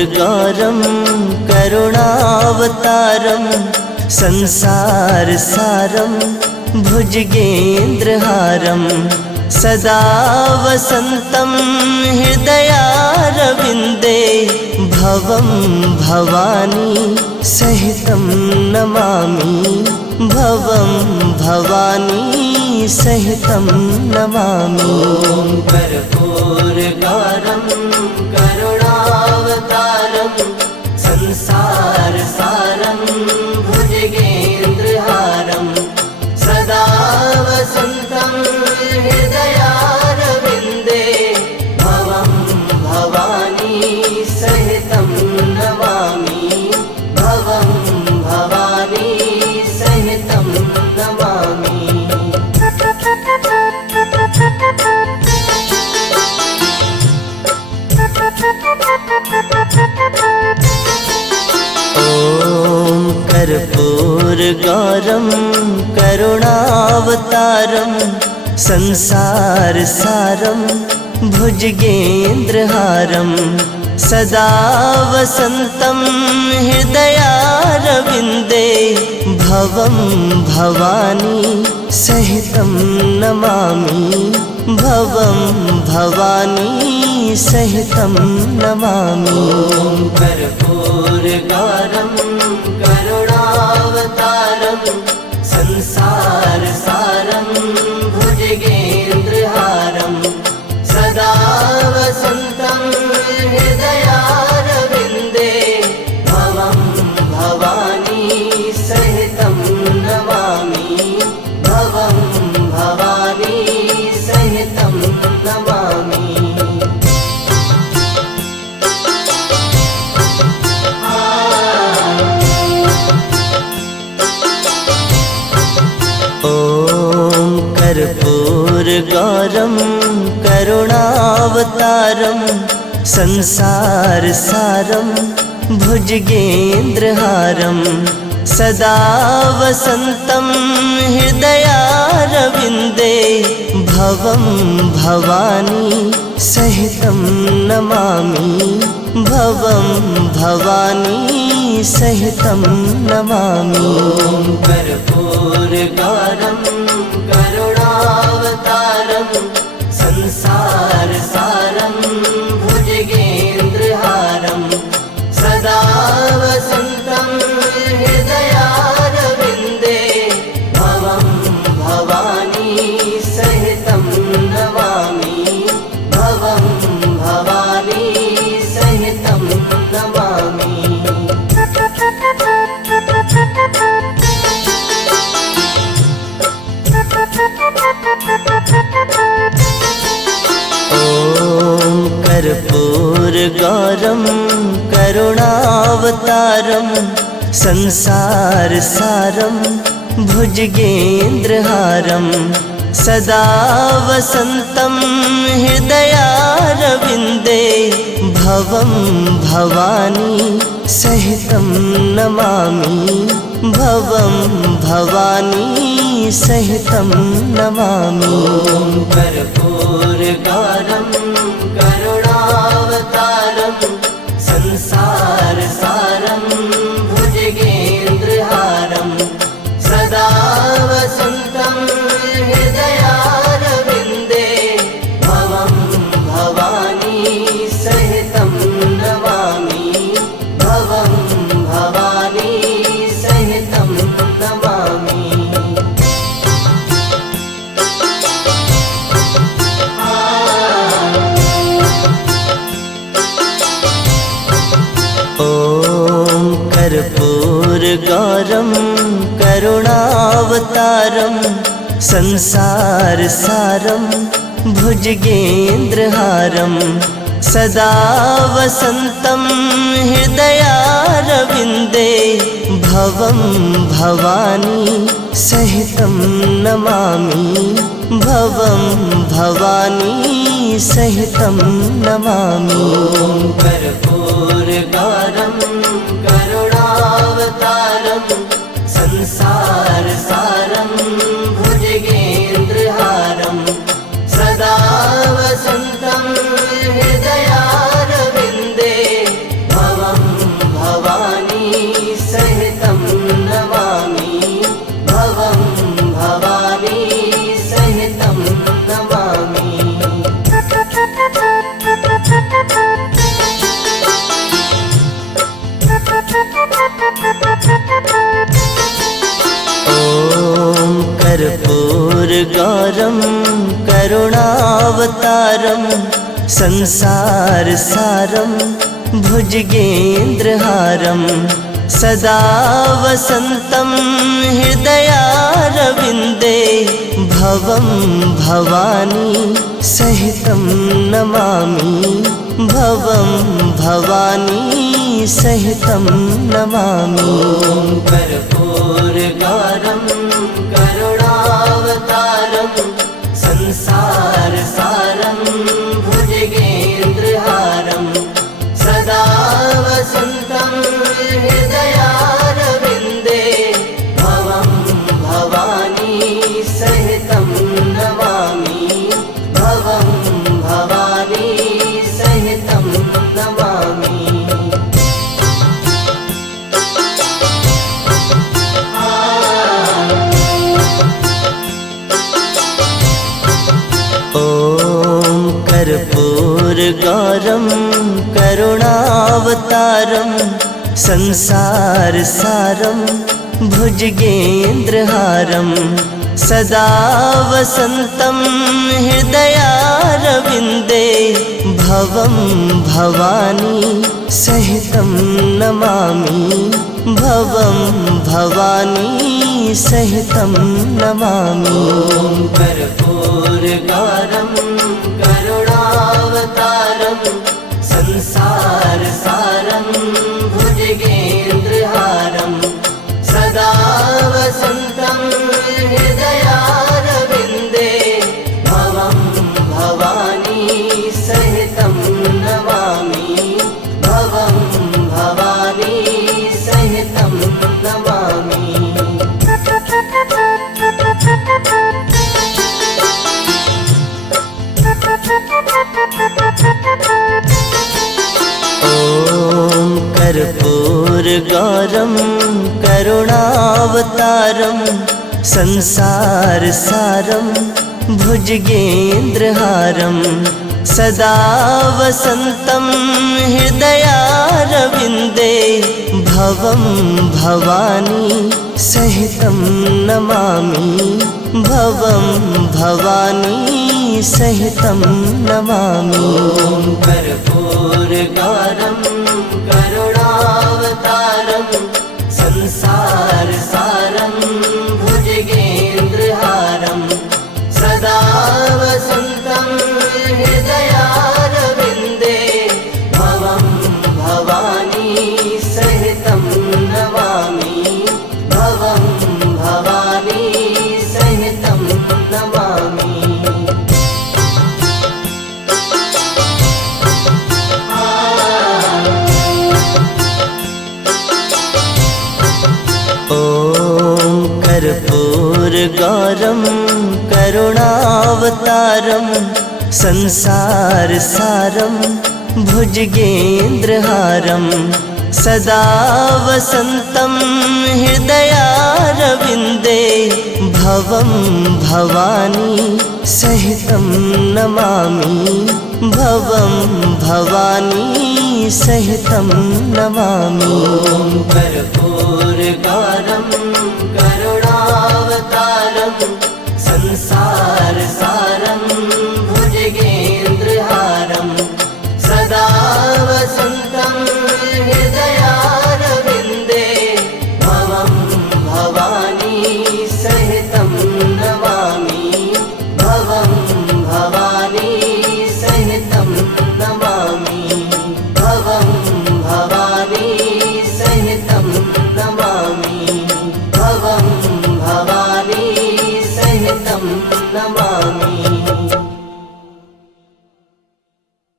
कर्पूरगौरं करुणावतारं संसारसारं भुजगेन्द्रहारं सदा वसन्तं हृदयारविन्दे भवं भवानी सहितं नमामि भवं भवानी सहितं नमामि। ॐ कर्पूरगौरं करुणावतारं संसारसारं भुजगेन्द्रहारं सदा वसन्तं हृदयारविन्दे भवं भवानी सहितं नमामि भवं भवानी सहितं नमामि। ॐ कर्पूरगौरं करुणावतारं संसारसारं भुजगेन्द्रहारं सदा वसन्तं हृदयारविन्दे भवं भवानी सहितं नमामि भवं भवानी सहितं नमामि। ॐ कर्पूरगौरं करुणावतारं संसारसारं भुजगेन्द्रहारं सदा वसन्तं हृदयारविन्दे भवं भवानी सहितं नमामि भवं भवानी सहितं नमामि। ॐ कर्पूरगौरं करुणावतारं संसारसारं भुजगेन्द्रहारं सदा वसन्तं हृदयारविन्दे भवं भवानी सहितं नमामि भवं भवानी सहितं नमामि। ॐ कर्पूरगौरं करुणावतारं संसारसारं भुजगेन्द्रहारं सदा वसन्तं हृदयारविन्दे भवं भवानी सहितं नमामि भवं भवानी सहितं नमामि। ॐ कर्पूरगौरं करुणावतारं संसारसारं भुजगेन्द्रहारं सदा वसन्तं हृदयारविन्दे भवं भवानी सहितं नमामि भवं भवानी सहितं नमामि। ॐ कर्पूरगौरं करुणावतारं संसारसारं भुजगेन्द्रहारं सदा वसन्तं हृदयारविन्दे भवं भवानी सहितं नमामि भवं भवानी सहितं नमामि। ॐ कर्पूरगौरं करुणावतारं संसारसारं भुजगेन्द्रहारं सदा वसन्तं हृदयारविन्दे भवं भवानी सहितं नमामि भवं भवानी सहितं नमामि। ॐ कर्पूरगौरं करुणावतारं संसारसारं भुजगेन्द्रहारं सदा वसन्तं हृदयारविन्दे भव कर्पूरगारं संसारसारं भुजगेन्द्रहारं सदा वसन्तं हृदयारविन्दे भवं भवानी सहितं नमामि भवं भवानी सहितं नमामि। कर्पूरगारं करुणावतारं संसारसारं भुजगेन्द्रहारं सदा वसन्तं हृदयारविन्दे भवं भवानी सहितं नमामि भवं भवानी सहितं नमामि। ॐ कर्पूरगारं करुणावतारं संसारसारं भुजगेन्द्रहारं सदा वसन्तं हृदयारविन्दे भवं भवानी सहितं नमामि भवं भवानी सहितं नमामि। कर्पूरगारं करुणावतारं संसारसारं भुजगेन्द्रहारं सदा वसन्तं हृदयारविन्दे भवं भवानी सहितं नमामि भवं भवानी सहितं नमामि। ॐ कर्पूरगारं करुणावतारं संसारसारं भुजगेन्द्रहारं सदा वसन्तं हृदयारविन्दे भवं भवानी सहितं नमामि भवं भवानी सहितं नमामि। कर्पूरगारं करुणावतारं संसारसारं भुजगेन्द्रहारं सदा वसन्तं हृदयारविन्दे भवं भवानी सहितं नमामि भवं भवानी सहितं नमामि। ॐ कर्पूरगारं करुणावतारं संसारसारं भुजगेन्द्रहारं सदा वसन्तं हृदयारविन्दे भवं भवानी सहितं नमामि भवं भवानी सहितं नमामि। कर्पूरगारं करुणावतारं संसारसारं